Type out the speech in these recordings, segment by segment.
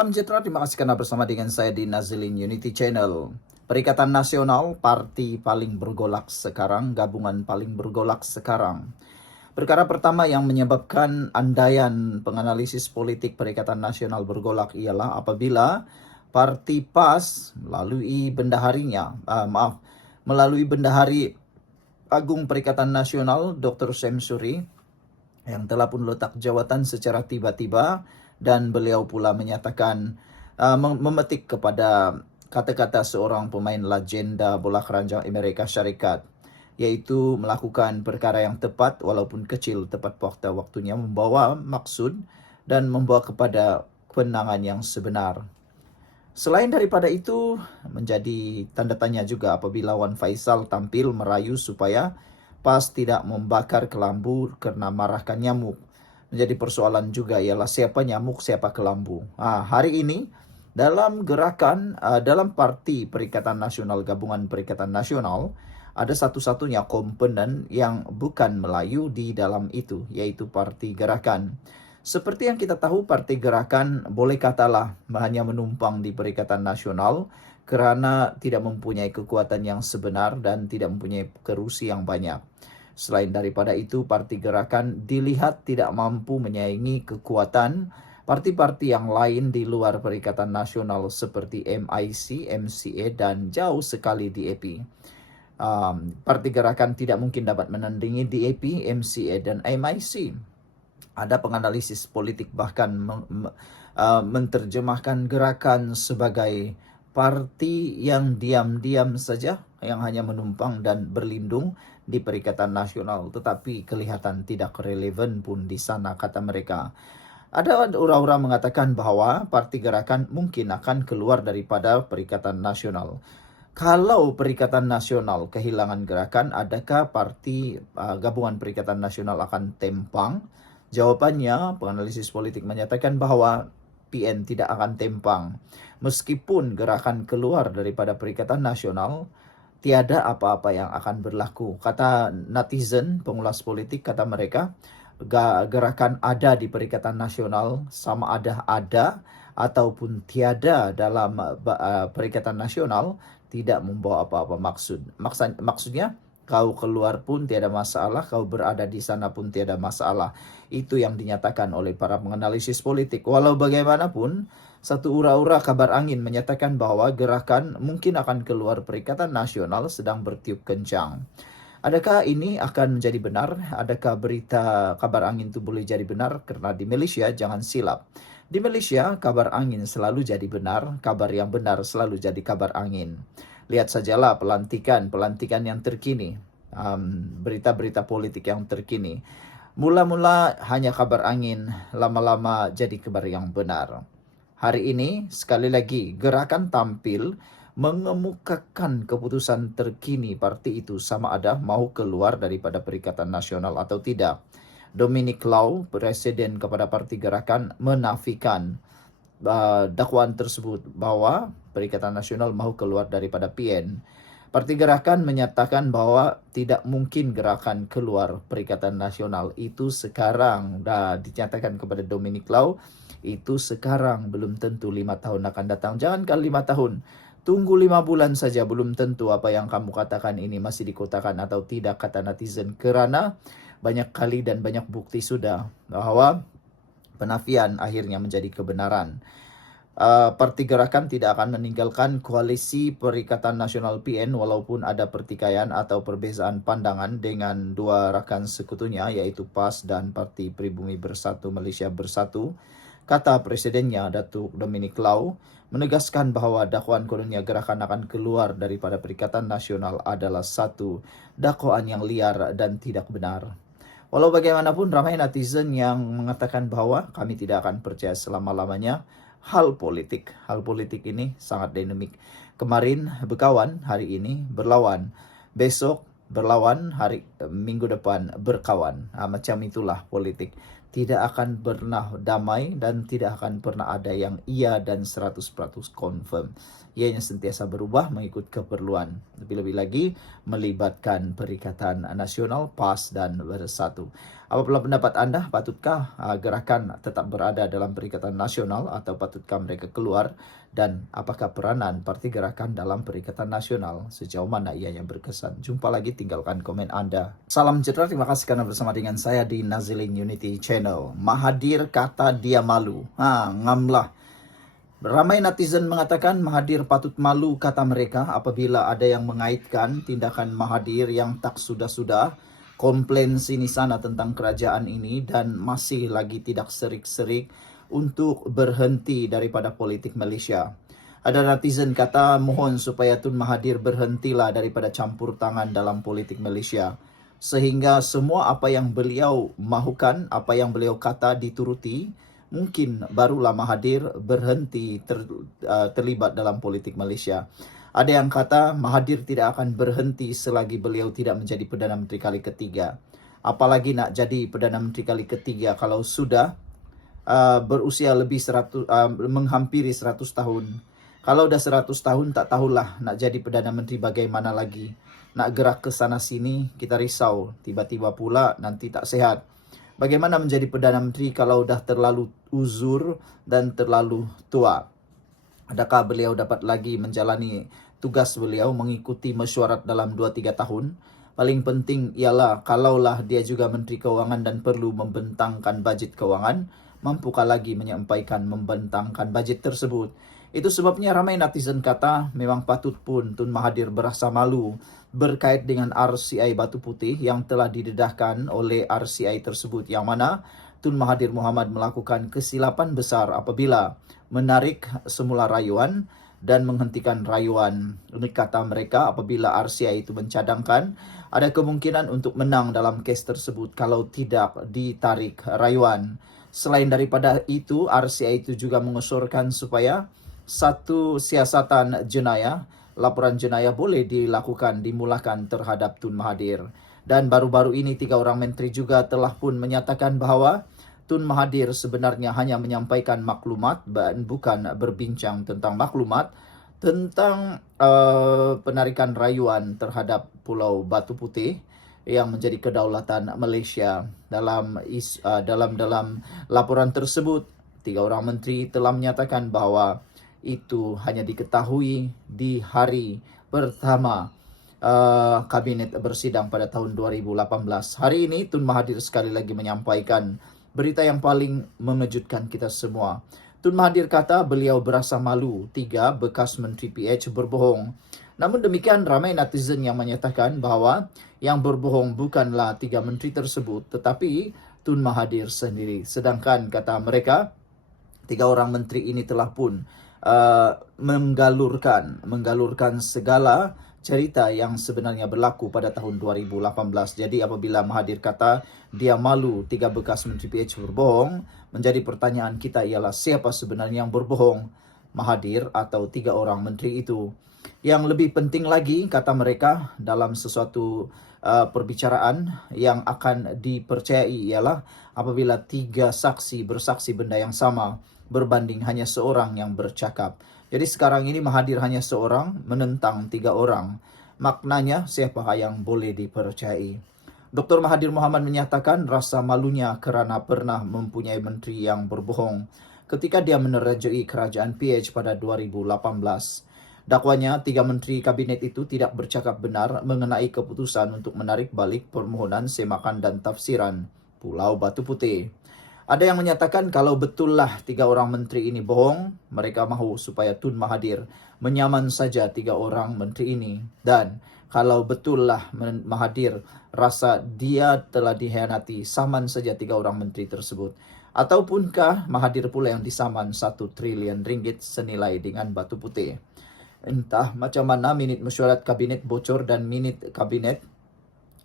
Salam sejahtera, terima kasih karena bersama dengan saya di Nazilin Unity Channel. Perikatan Nasional, parti paling bergolak sekarang, gabungan paling bergolak sekarang. Perkara pertama yang menyebabkan andaian penganalisis politik Perikatan Nasional bergolak ialah apabila Parti PAS melalui Bendahari Agung Perikatan Nasional Dr. Syamsuri yang telah pun letak jawatan secara tiba-tiba, dan beliau pula menyatakan memetik kepada kata-kata seorang pemain legenda bola keranjang Amerika Syarikat, yaitu melakukan perkara yang tepat walaupun kecil tepat pada waktunya, membawa maksud dan membawa kepada kemenangan yang sebenar. Selain daripada itu, menjadi tanda tanya juga apabila Wan Faisal tampil merayu supaya PAS tidak membakar kelambu karena marahkan nyamuk. Menjadi persoalan juga ialah siapa nyamuk, siapa kelambu. Hari ini dalam dalam Parti Perikatan Nasional, Gabungan Perikatan Nasional, ada satu-satunya komponen yang bukan Melayu di dalam itu, yaitu Parti Gerakan. Seperti yang kita tahu, Partai Gerakan boleh katalah hanya menumpang di Perikatan Nasional karena tidak mempunyai kekuatan yang sebenar dan tidak mempunyai kerusi yang banyak. Selain daripada itu, Partai Gerakan dilihat tidak mampu menyaingi kekuatan parti-parti yang lain di luar Perikatan Nasional seperti MIC, MCA, dan jauh sekali DAP. Partai Gerakan tidak mungkin dapat menandingi DAP, MCA, dan MIC. Ada penganalisis politik bahkan menerjemahkan Gerakan sebagai parti yang diam-diam saja, yang hanya menumpang dan berlindung di Perikatan Nasional, tetapi kelihatan tidak relevan pun di sana, kata mereka. Ada orang-orang mengatakan bahwa Parti Gerakan mungkin akan keluar daripada Perikatan Nasional. Kalau Perikatan Nasional kehilangan Gerakan, adakah Parti Gabungan Perikatan Nasional akan tempang? Jawabannya, penganalisis politik menyatakan bahwa PN tidak akan tempang. Meskipun Gerakan keluar daripada Perikatan Nasional, tiada apa-apa yang akan berlaku. Kata netizen, pengulas politik, kata mereka, Gerakan ada di Perikatan Nasional sama ada ataupun tiada dalam Perikatan Nasional, tidak membawa apa-apa maksudnya, kau keluar pun tiada masalah, kau berada di sana pun tiada masalah. Itu yang dinyatakan oleh para penganalisis politik. Walau bagaimanapun, satu ura-ura kabar angin menyatakan bahwa Gerakan mungkin akan keluar Perikatan Nasional sedang bertiup kencang. Adakah ini akan menjadi benar? Adakah berita kabar angin itu boleh jadi benar? Karena di Malaysia, jangan silap, di Malaysia kabar angin selalu jadi benar, kabar yang benar selalu jadi kabar angin. Lihat sajalah pelantikan yang terkini, berita-berita politik yang terkini. Mula-mula hanya kabar angin, lama-lama jadi kabar yang benar. Hari ini sekali lagi Gerakan tampil mengemukakan keputusan terkini parti itu sama ada mau keluar daripada Perikatan Nasional atau tidak. Dominic Lau, Presiden kepada Parti Gerakan, menafikan dakwaan tersebut bahwa Perikatan Nasional mahu keluar daripada PN. Parti Gerakan menyatakan bahwa tidak mungkin Gerakan keluar Perikatan Nasional. Itu sekarang dinyatakan kepada Dominic Lau, itu sekarang, belum tentu 5 tahun akan datang. Jangankan 5 tahun, tunggu 5 bulan saja belum tentu apa yang kamu katakan ini masih dikotakan atau tidak, kata netizen, kerana banyak kali dan banyak bukti sudah bahwa penafian akhirnya menjadi kebenaran. Parti Gerakan tidak akan meninggalkan koalisi Perikatan Nasional PN walaupun ada pertikaian atau perbezaan pandangan dengan dua rakan sekutunya, yaitu PAS dan Parti Pribumi Bersatu Malaysia Bersatu. Kata presidennya, Datuk Dominic Lau, menegaskan bahwa dakwaan kononnya Gerakan akan keluar daripada Perikatan Nasional adalah satu dakwaan yang liar dan tidak benar. Walau bagaimanapun, ramai netizen yang mengatakan bahwa kami tidak akan percaya selama-lamanya hal politik ini sangat dinamik. Kemarin berkawan, hari ini berlawan, besok berlawan, minggu depan berkawan. Macam itulah politik. Tidak akan pernah damai dan tidak akan pernah ada yang iya dan 100% confirm. Ianya sentiasa berubah mengikut keperluan. Lebih-lebih lagi melibatkan Perikatan Nasional, PAS dan Bersatu. Apabila pendapat Anda, patutkah gerakan tetap berada dalam Perikatan Nasional atau patutkah mereka keluar? Dan apakah peranan Parti Gerakan dalam Perikatan Nasional? Sejauh mana ia yang berkesan? Jumpa lagi, tinggalkan komen Anda. Salam sejahtera, terima kasih karena bersama dengan saya di Nazilin Unity Channel. Mahathir kata dia malu. Ngamlah. Ramai netizen mengatakan Mahathir patut malu kata mereka apabila ada yang mengaitkan tindakan Mahathir yang tak sudah-sudah, komplain sini sana tentang kerajaan ini dan masih lagi tidak serik-serik untuk berhenti daripada politik Malaysia. Ada netizen kata mohon supaya Tun Mahathir berhentilah daripada campur tangan dalam politik Malaysia. Sehingga semua apa yang beliau mahukan, apa yang beliau kata dituruti, mungkin barulah Mahathir berhenti terlibat dalam politik Malaysia. Ada yang kata Mahathir tidak akan berhenti selagi beliau tidak menjadi Perdana Menteri kali ketiga. Apalagi nak jadi Perdana Menteri kali ketiga kalau sudah berusia lebih menghampiri 100 tahun. Kalau dah 100 tahun tak tahulah nak jadi Perdana Menteri bagaimana lagi. Nak gerak ke sana sini kita risau, tiba-tiba pula nanti tak sehat. Bagaimana menjadi Perdana Menteri kalau dah terlalu uzur dan terlalu tua? Adakah beliau dapat lagi menjalani tugas beliau mengikuti mesyuarat dalam 2-3 tahun? Paling penting ialah kalaulah dia juga Menteri Keuangan dan perlu membentangkan bajet keuangan, mampukah lagi menyampaikan membentangkan bajet tersebut? Itu sebabnya ramai netizen kata memang patut pun Tun Mahathir berasa malu berkait dengan RCI Batu Putih yang telah didedahkan oleh RCI tersebut, yang mana Tun Mahathir Mohamad melakukan kesilapan besar apabila menarik semula rayuan dan menghentikan rayuan. Ini kata mereka apabila RCI itu mencadangkan ada kemungkinan untuk menang dalam kes tersebut kalau tidak ditarik rayuan. Selain daripada itu, RCI itu juga mengusulkan supaya satu siasatan jenayah, laporan jenayah boleh dimulakan terhadap Tun Mahathir. Dan baru-baru ini 3 orang menteri juga telah pun menyatakan bahawa Tun Mahathir sebenarnya hanya menyampaikan maklumat dan bukan berbincang tentang maklumat tentang penarikan rayuan terhadap Pulau Batu Putih yang menjadi kedaulatan Malaysia. Dalam laporan tersebut, 3 orang menteri telah menyatakan bahawa itu hanya diketahui di hari pertama kabinet bersidang pada tahun 2018. Hari ini Tun Mahathir sekali lagi menyampaikan berita yang paling mengejutkan kita semua. Tun Mahathir kata beliau berasa malu 3 bekas Menteri PH berbohong. Namun demikian ramai netizen yang menyatakan bahawa yang berbohong bukanlah 3 menteri tersebut tetapi Tun Mahathir sendiri. Sedangkan kata mereka 3 orang menteri ini telah pun menggalurkan segala cerita yang sebenarnya berlaku pada tahun 2018. Jadi apabila Mahathir kata dia malu 3 bekas Menteri PH berbohong, menjadi pertanyaan kita ialah siapa sebenarnya yang berbohong, Mahathir atau 3 orang menteri itu? Yang lebih penting lagi kata mereka dalam sesuatu perbicaraan yang akan dipercayai ialah apabila 3 saksi bersaksi benda yang sama berbanding hanya seorang yang bercakap. Jadi sekarang ini Mahathir hanya seorang menentang 3 orang. Maknanya siapa yang boleh dipercayai? Dr. Mahathir Mohamad menyatakan rasa malunya kerana pernah mempunyai menteri yang berbohong ketika dia menerajui kerajaan PH pada 2018. Dakwanya 3 menteri kabinet itu tidak bercakap benar mengenai keputusan untuk menarik balik permohonan semakan dan tafsiran Pulau Batu Putih. Ada yang menyatakan kalau betullah 3 orang menteri ini bohong, mereka mahu supaya Tun Mahathir menyaman saja 3 orang menteri ini. Dan kalau betullah Mahathir rasa dia telah dihianati, saman saja 3 orang menteri tersebut. Ataupunkah Mahathir pula yang disaman 1 triliun ringgit senilai dengan Batu Putih? Entah macam mana minit mesyuarat kabinet bocor dan minit kabinet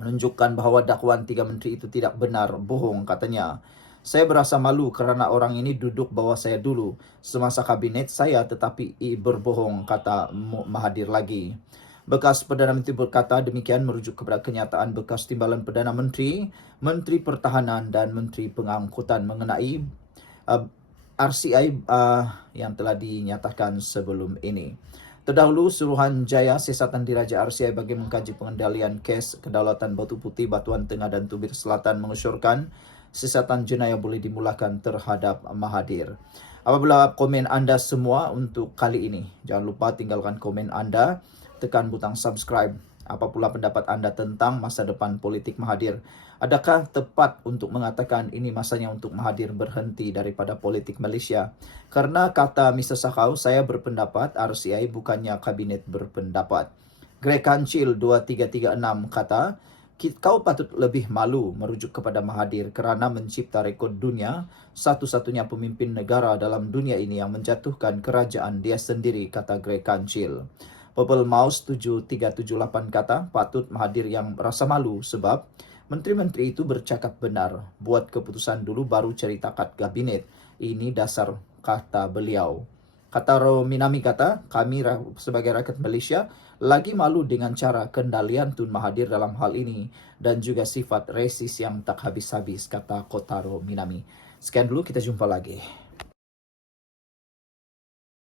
menunjukkan bahawa dakwaan 3 menteri itu tidak benar, bohong katanya. Saya berasa malu kerana orang ini duduk bawah saya dulu semasa kabinet saya tetapi berbohong, kata Mahathir lagi. Bekas Perdana Menteri berkata demikian merujuk kepada kenyataan bekas timbalan Perdana Menteri, Menteri Pertahanan dan Menteri Pengangkutan mengenai RCI yang telah dinyatakan sebelum ini. Terdahulu, Suruhanjaya Siasatan Diraja RCI bagi mengkaji pengendalian kes kedaulatan Batu Putih, Batuan Tengah dan Tubir Selatan mengusyurkan siasatan jenayah boleh dimulakan terhadap Mahathir. Apabila komen anda semua untuk kali ini, jangan lupa tinggalkan komen anda, tekan butang subscribe. Apa pula pendapat anda tentang masa depan politik Mahathir? Adakah tepat untuk mengatakan ini masanya untuk Mahathir berhenti daripada politik Malaysia? Karena kata Mr. Sakau, saya berpendapat RCI bukannya kabinet berpendapat. Greg Kancil 2336 kata, kau patut lebih malu merujuk kepada Mahathir kerana mencipta rekod dunia, satu-satunya pemimpin negara dalam dunia ini yang menjatuhkan kerajaan dia sendiri, kata Greg Kancil. Purple Mouse 7378 kata, patut Mahathir yang merasa malu sebab menteri-menteri itu bercakap benar. Buat keputusan dulu baru cerita kat kabinet. Ini dasar, kata beliau. Kata Rominami kata, kami sebagai rakyat Malaysia lagi malu dengan cara kendalian Tun Mahathir dalam hal ini dan juga sifat resis yang tak habis-habis, kata Kotaro Minami. Sekian dulu, kita jumpa lagi.